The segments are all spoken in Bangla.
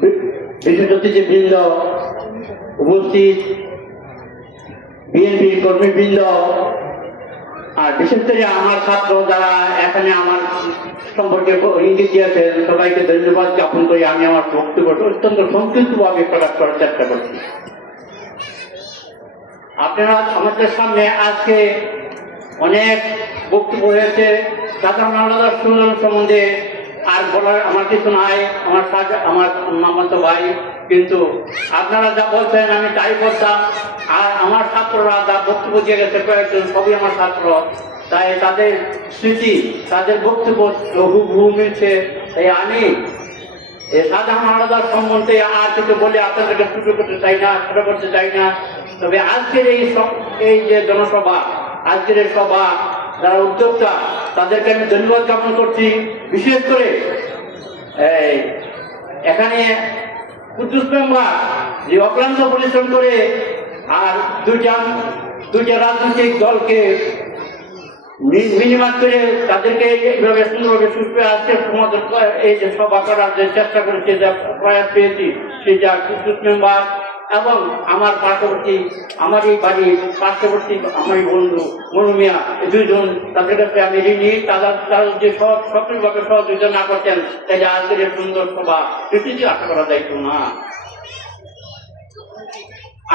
বিশেষ বৃন্দ উপস্থিত বিএনপি কর্মীবৃন্দ, আর বিশেষ করে আমার ছাত্র যারা এখানে আমার সম্পর্কে ইঙ্গিত দিয়েছেন, সবাইকে ধন্যবাদ জ্ঞাপন করে আমি আমার বক্তব্য অত্যন্ত সংক্ষিপ্তভাবে প্রকাশ করার চেষ্টা করছি। আপনারা আমাদের সামনে আজকে অনেক বক্তব্য হয়েছে সাধারণ আলাদা সুন্দর সম্বন্ধে। আর বলার আমার কিছু নাই, আমার সাজ- আমার মামাতো ভাই। কিন্তু আপনারা যা বলছেন, আমি তাই বলতাম। আর আমার ছাত্ররা যা বক্তব্য দিয়ে গেছে, কয়েকজন সবই আমার ছাত্র। তাই তাদের স্মৃতি, তাদের বক্তব্য হুবহু মিলছে। তাই আমি এই সাধারণ আলাদা সম্বন্ধে আর কিছু বলে আপনাদেরকে ছোট করতে চাই না, ছোট করতে চাই না। তবে আজকের এই এই যে জনসভা, আজকের এই সভা, যারা উদ্যোক্তা তাদেরকে আমি ধন্যবাদ জ্ঞাপন করছি। বিশেষ করে, এই, এখানে কুদ্দুস মেম্বার, যে অক্লান্ত পরিশ্রম করে আর দুজন দুইটা রাজনৈতিক দলকে মিনিমাম করে তাদেরকে এইভাবে সুন্দরভাবে সুস্থ সমাজের এই যে সভা করার যে চেষ্টা করেছে, যা প্রয়াস পেয়েছি, সেটা কুদ্দুস মেম্বার এবং আমার পার্শ্ববর্তী, আমার এই বাড়ির পার্শ্ববর্তী আমার বন্ধু মনুমিয়া এই দুইজন, তাদের কাছে আমি ঋণী। তারা তারা যে সব সক্রিয়ভাবে সহযোগিতা না করতেন তাই আজকের সুন্দর সভা সেটি আশা করা যাইত না।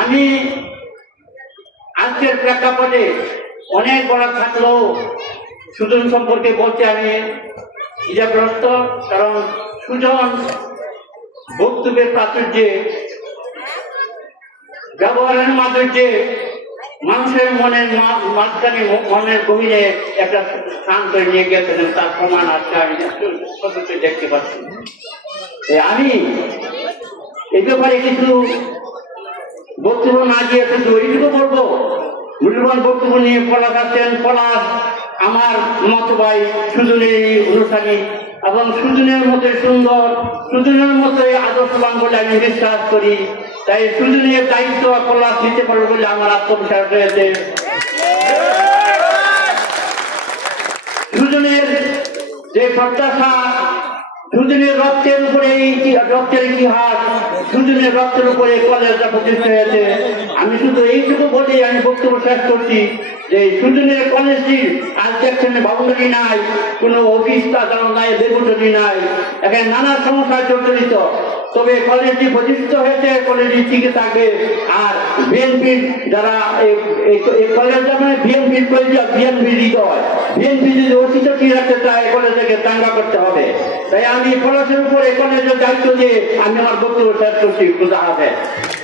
আমি আজকের প্রেক্ষাপটে অনেক বড় থাকলেও সুজন সম্পর্কে বলতে আমি ইজাগ্রস্ত কারণ সুজন বক্তব্যের প্রাচুর্যে ব্যবহারের মাধুর্যে মানুষের মনের মাঝখানে মনের গভীরে একটা স্থান করে নিয়ে গেছিলেন তার প্রমাণ আজকে আমি দেখতে পাচ্ছি। আমি এই ব্যাপারে কিছু বক্তব্য না দিয়ে শুধু এইটুকু বলব, মূল্যবান বক্তব্য নিয়ে পলাশ আছেন পলাশ, আমার মত ভাই সুজনের অনুষ্ঠানে। এবং সুজনের মতো সুন্দর, সুজনের মতোই আদর্শবান বলে আমি বিশ্বাস করি। তাই সুজনের দায়িত্ব পলাশ নিতে পারবে বলে আমার আত্মবিশ্বাস রয়েছে। যে প্রত্যাশা সুজনের রক্তের উপরে রক্তের ইতিহাস সুজনের রক্তের উপরে কলেজটা প্রতিষ্ঠা হয়েছে। আমি শুধু এইটুকু বলি, আমি বক্তব্য শেষ করছি যে সুজনের কলেজটি আজকে এখানে বাউন্ডারি নাই, কোনো অফিস তাছাড়াও নাই লেবরেটরি নাই। এখানে নানা সমস্যা জর্জরিত। তবে কলেজটি প্রতিষ্ঠিত হয়েছে, কলেজটি টিকে থাকবে। আর বিএনপির যারা এই- এই- এই কলেজ মানে বিএনপির কলেজ বিএনপি হৃদয় বিএনপি যদি অতীত কি রাখতে চায় কলেজকে দাঙ্গা করতে হবে। তাই আমি কলেজের উপরে কলেজের দায়িত্ব দিয়ে আমি আমার বক্তব্য শেষ করছি। খুদা হাফেজ।